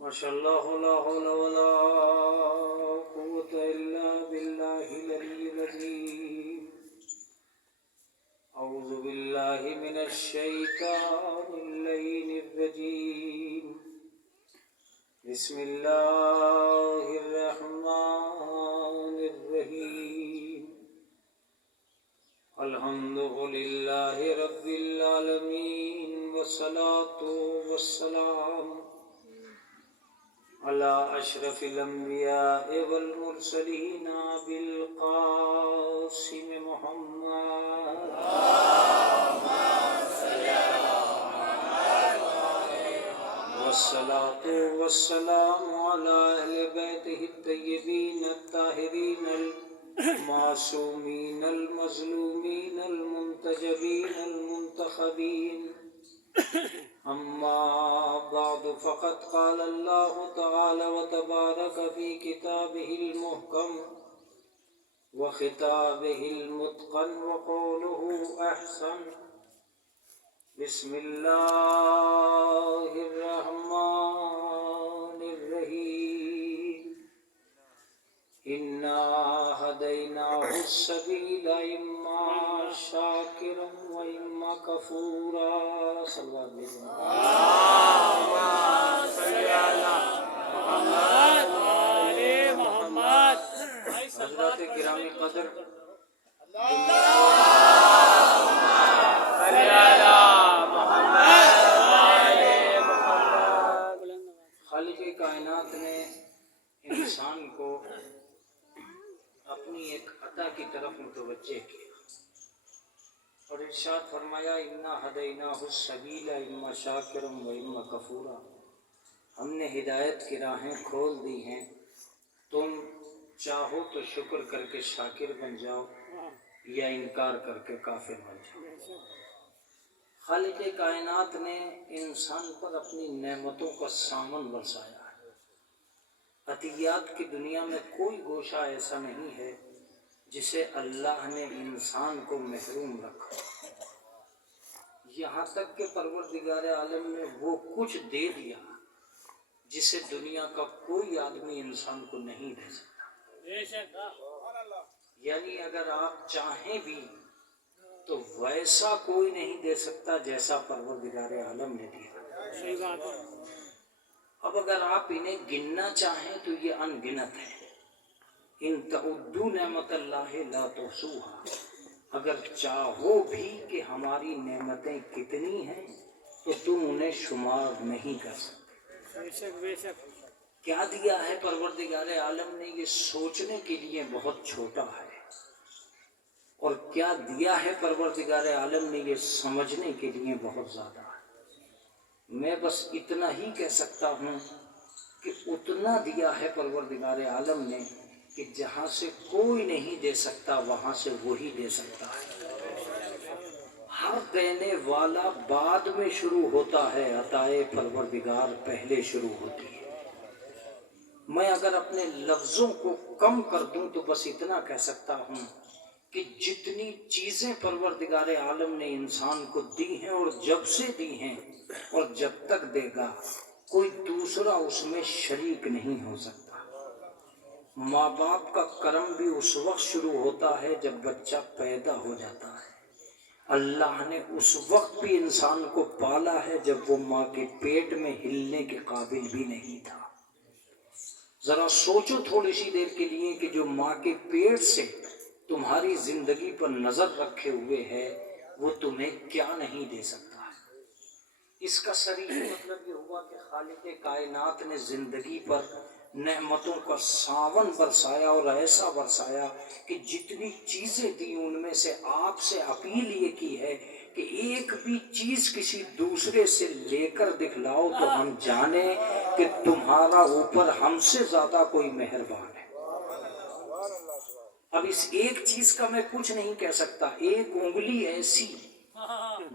ماشاء اللہ لا حول ولا قوة الا باللہ العلی العظیم اعوذ باللہ من الشیطان اللعین الرجیم بسم اللہ الرحمن الرحیم الحمد للہ رب العالمین والصلاة والسلام على أشرف الأنبياء والمرسلين بالقاسم محمد والصلاة والسلام على أهل بيته الطيبين الطاهرين المعصومين المظلومين المنتجبين المنتخبين أما بعد فقد قال الله تعالى وتبارك في كتابه المحكم وخطابه المتقن وقوله أحسن بسم الله الرحمن الرحيم إنا هديناه السبيل إما شاكرا وإما كفورا صلى الله عليه وسلم حضرات کرام قدر خالق کائنات نے انسان کو اپنی ایک عطا کی طرف متوجہ کیا اور ارشاد فرمایا انا ہدیناہ السبیل اما شاکرا و اما کفورا، ہم نے ہدایت کی راہیں کھول دی ہیں، تم چاہو تو شکر کر کے شاکر بن جاؤ یا انکار کر کے کافر بن جاؤ۔ خالق کائنات نے انسان پر اپنی نعمتوں کا سامن برسایا ہے۔ عطیات کی دنیا میں کوئی گوشہ ایسا نہیں ہے جسے اللہ نے انسان کو محروم رکھا، یہاں تک کہ پروردگار عالم نے وہ کچھ دے دیا جسے دنیا کا کوئی آدمی انسان کو نہیں دے سکتا۔ یعنی اگر آپ چاہیں بھی تو ویسا کوئی نہیں دے سکتا جیسا پروردگار عالم نے دیا۔ اب اگر آپ انہیں گننا چاہیں تو یہ ان گنت ہے۔ ان تعدوا نعمت اللہ لا تحصوها، اگر چاہو بھی کہ ہماری نعمتیں کتنی ہیں تو تم انہیں شمار نہیں کر سکتے۔ بے شک کیا دیا ہے پروردگار عالم نے، یہ سوچنے کے لیے بہت چھوٹا ہے، اور کیا دیا ہے پروردگار عالم نے یہ سمجھنے کے لیے بہت زیادہ ہے۔ میں بس اتنا ہی کہہ سکتا ہوں کہ اتنا دیا ہے پروردگار عالم نے کہ جہاں سے کوئی نہیں دے سکتا وہاں سے وہی دے سکتا ہے۔ ہر دینے والا بعد میں شروع ہوتا ہے، عطائے پروردگار پہلے شروع ہوتی ہے۔ میں اگر اپنے لفظوں کو کم کر دوں تو بس اتنا کہہ سکتا ہوں کہ جتنی چیزیں پروردگار عالم نے انسان کو دی ہیں اور جب سے دی ہیں اور جب تک دے گا، کوئی دوسرا اس میں شریک نہیں ہو سکتا۔ ماں باپ کا کرم بھی اس وقت شروع ہوتا ہے جب بچہ پیدا ہو جاتا ہے۔ اللہ نے اس وقت بھی انسان کو پالا ہے جب وہ ماں کے پیٹ میں ہلنے کے قابل بھی نہیں تھا۔ ذرا سوچو تھوڑی سی دیر کے لیے کہ جو ماں کے پیٹ سے تمہاری زندگی پر نظر رکھے ہوئے ہے وہ تمہیں کیا نہیں دے سکتا ہے۔ اس کا صریح مطلب یہ ہوا کہ خالق کائنات نے زندگی پر نعمتوں کا ساون برسایا اور ایسا برسایا کہ جتنی چیزیں دی ان میں سے آپ سے اپیل یہ کی ہے کہ ایک بھی چیز کسی دوسرے سے لے کر دکھلاؤ تو ہم جانیں کہ تمہارا اوپر ہم سے زیادہ کوئی مہربان ہے۔ اب اس ایک چیز کا میں کچھ نہیں کہہ سکتا، ایک انگلی ایسی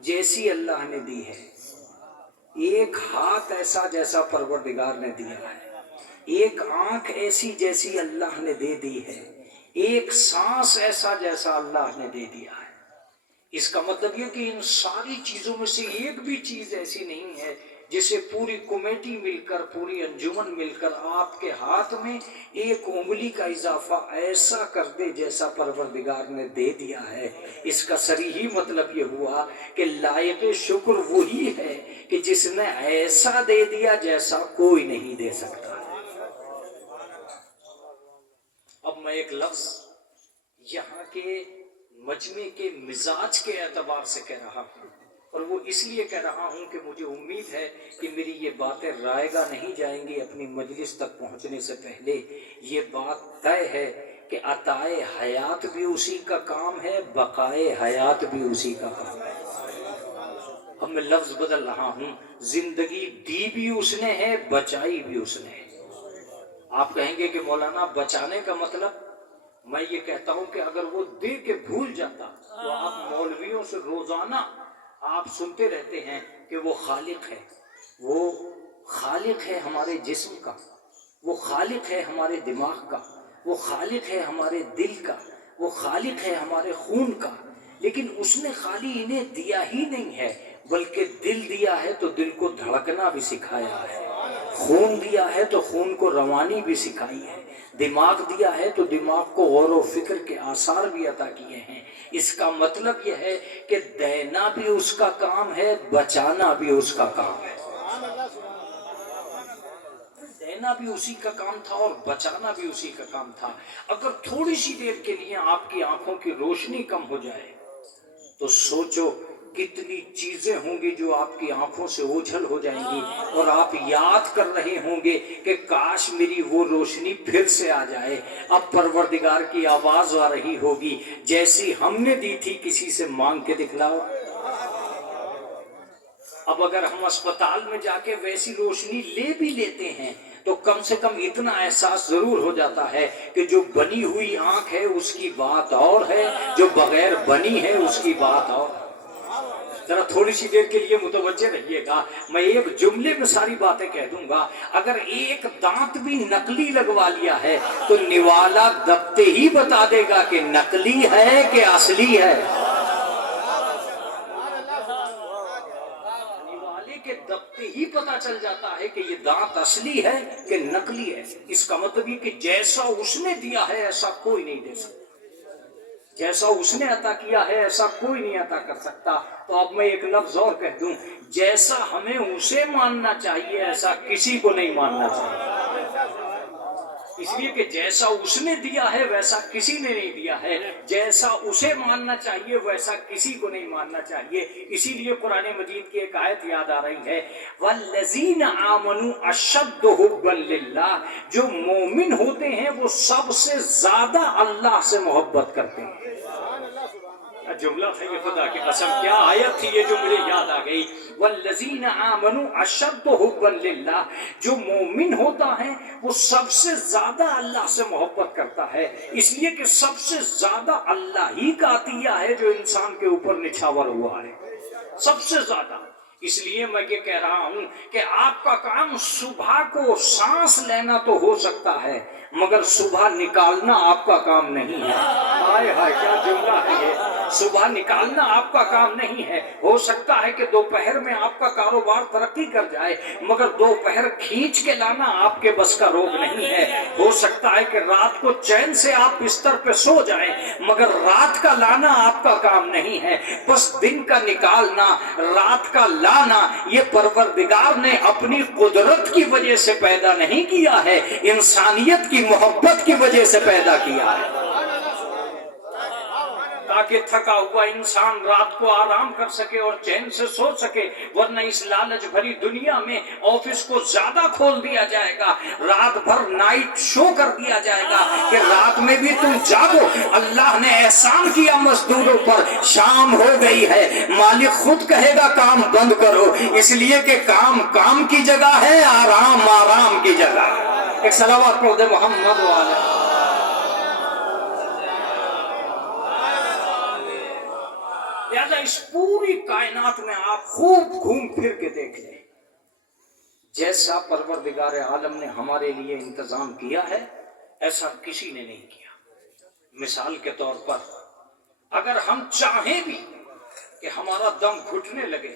جیسی اللہ نے دی ہے، ایک ہاتھ ایسا جیسا پروردگار نے دیا ہے، ایک آنکھ ایسی جیسی اللہ نے دے دی ہے، ایک سانس ایسا جیسا اللہ نے دے دیا ہے۔ اس کا مطلب یہ کہ ان ساری چیزوں میں سے ایک بھی چیز ایسی نہیں ہے جسے پوری کمیٹی مل کر، پوری انجمن مل کر آپ کے ہاتھ میں ایک انگلی کا اضافہ ایسا کر دے جیسا پروردگار نے دے دیا ہے، اس کا صریحی مطلب یہ ہوا کہ لائق شکر وہی ہے کہ جس نے ایسا دے دیا جیسا کوئی نہیں دے سکتا۔ اب میں ایک لفظ یہاں کے مجمع کے مزاج کے اعتبار سے کہہ رہا ہوں، اور وہ اس لیے کہہ رہا ہوں کہ مجھے امید ہے کہ میری یہ باتیں رائے گاہ نہیں جائیں گی اپنی مجلس تک پہنچنے سے پہلے۔ یہ بات طے ہے کہ عطائے حیات بھی اسی کا کام ہے، بقائے حیات بھی اسی کا کام ہے۔ اب میں لفظ بدل رہا ہوں، زندگی دی بھی اس نے ہے، بچائی بھی اس نے ہے۔ آپ کہیں گے کہ مولانا بچانے کا مطلب؟ میں یہ کہتا ہوں کہ اگر وہ دے کے بھول جاتا تو آپ مولویوں سے روزانہ آپ سنتے رہتے ہیں کہ وہ خالق ہے، وہ خالق ہے ہمارے جسم کا، وہ خالق ہے ہمارے دماغ کا، وہ خالق ہے ہمارے دل کا، وہ خالق ہے ہمارے خون کا، لیکن اس نے خالی انہیں دیا ہی نہیں ہے بلکہ دل دیا ہے تو دل کو دھڑکنا بھی سکھایا ہے، خون دیا ہے تو خون کو روانی بھی سکھائی ہے، دماغ دیا ہے تو دماغ کو غور و فکر کے آثار بھی عطا کیے ہیں۔ اس کا مطلب یہ ہے کہ دینا بھی اس کا کام ہے، بچانا بھی اس کا کام ہے۔ دینا بھی اسی کا کام تھا اور بچانا بھی اسی کا کام تھا۔ اگر تھوڑی سی دیر کے لیے آپ کی آنکھوں کی روشنی کم ہو جائے تو سوچو کتنی چیزیں ہوں گی جو آپ کی آنکھوں سے اوجھل ہو جائیں گی، اور آپ یاد کر رہے ہوں گے کہ کاش میری وہ روشنی پھر سے آ جائے۔ اب پروردگار کی آواز آ رہی ہوگی، جیسی ہم نے دی تھی کسی سے مانگ کے دکھلاؤ۔ اب اگر ہم اسپتال میں جا کے ویسی روشنی لے بھی لیتے ہیں تو کم سے کم اتنا احساس ضرور ہو جاتا ہے کہ جو بنی ہوئی آنکھ ہے اس کی بات اور ہے، جو بغیر بنی ہے اس کی بات اور ہے۔ ذرا تھوڑی سی دیر کے لیے متوجہ رہیے گا، میں ایک جملے میں ساری باتیں کہہ دوں گا۔ اگر ایک دانت بھی نقلی لگوا لیا ہے تو نوالا دبتے ہی بتا دے گا کہ نقلی ہے کہ اصلی ہے۔ کے دبتے ہی پتا چل جاتا ہے کہ یہ دانت اصلی ہے کہ نقلی ہے۔ اس کا مطلب یہ کہ جیسا اس نے دیا ہے ایسا کوئی نہیں دے سکتا، جیسا اس نے عطا کیا ہے ایسا کوئی نہیں عطا کر سکتا۔ تو اب میں ایک لفظ اور کہہ دوں، جیسا ہمیں اسے ماننا چاہیے ایسا کسی کو نہیں ماننا چاہیے، اس لیے کہ جیسا اس نے دیا ہے ویسا کسی نے نہیں دیا ہے، جیسا اسے ماننا چاہیے ویسا کسی کو نہیں ماننا چاہیے۔ اسی لیے قرآن مجید کی ایک آیت یاد آ رہی ہے، وَالَّذِينَ آمَنُوا أَشَدُّ حُبًّا لِلَّهِ، جو مومن ہوتے ہیں وہ سب سے زیادہ اللہ سے محبت کرتے ہیں۔ جملہ تھا یہ، خدا کی قسم کیا آیت تھی یہ جو مجھے یاد آ گئی، والذین آمنوا اشد حبا للہ، جو مومن ہوتا ہے وہ سب سے زیادہ اللہ سے محبت کرتا ہے، اس لیے کہ سب سے زیادہ اللہ ہی کا عطیہ ہے جو انسان کے اوپر نچھاور ہوا ہے، سب سے زیادہ۔ اس لیے میں یہ کہہ رہا ہوں کہ آپ کا کام صبح کو سانس لینا تو ہو سکتا ہے مگر صبح نکالنا آپ کا کام نہیں ہے۔ ہائے ہائے کیا جملہ ہے یہ، صبح نکالنا آپ کا کام نہیں ہے۔ ہو سکتا ہے کہ دوپہر میں آپ کا کاروبار ترقی کر جائے مگر دوپہر کھینچ کے لانا آپ کے بس کا روگ نہیں ہے۔ ہو سکتا ہے کہ رات کو چین سے آپ بستر پہ سو جائیں مگر رات کا لانا آپ کا کام نہیں ہے۔ بس دن کا نکالنا، رات کا لانا، یہ پروردگار نے اپنی قدرت کی وجہ سے پیدا نہیں کیا ہے، انسانیت کی محبت کی وجہ سے پیدا کیا ہے، تاکہ تھکا ہوا انسان رات کو آرام کر سکے اور چین سے سو سکے۔ ورنہ اس لالچ بھری دنیا میں آفس کو زیادہ کھول دیا جائے گا، رات بھر نائٹ شو کر دیا جائے گا کہ رات میں بھی تم جاگو۔ اللہ نے احسان کیا مزدوروں پر، شام ہو گئی ہے، مالک خود کہے گا کام بند کرو، اس لیے کہ کام کام کی جگہ ہے، آرام آرام کی جگہ ہے۔ ایک صلوات پڑھ دے محمد والے۔ لہذا اس پوری کائنات میں آپ خوب گھوم پھر کے دیکھ لیں، جیسا پروردگار عالم نے ہمارے لیے انتظام کیا ہے ایسا کسی نے نہیں کیا۔ مثال کے طور پر اگر ہم چاہیں بھی کہ ہمارا دم گھٹنے لگے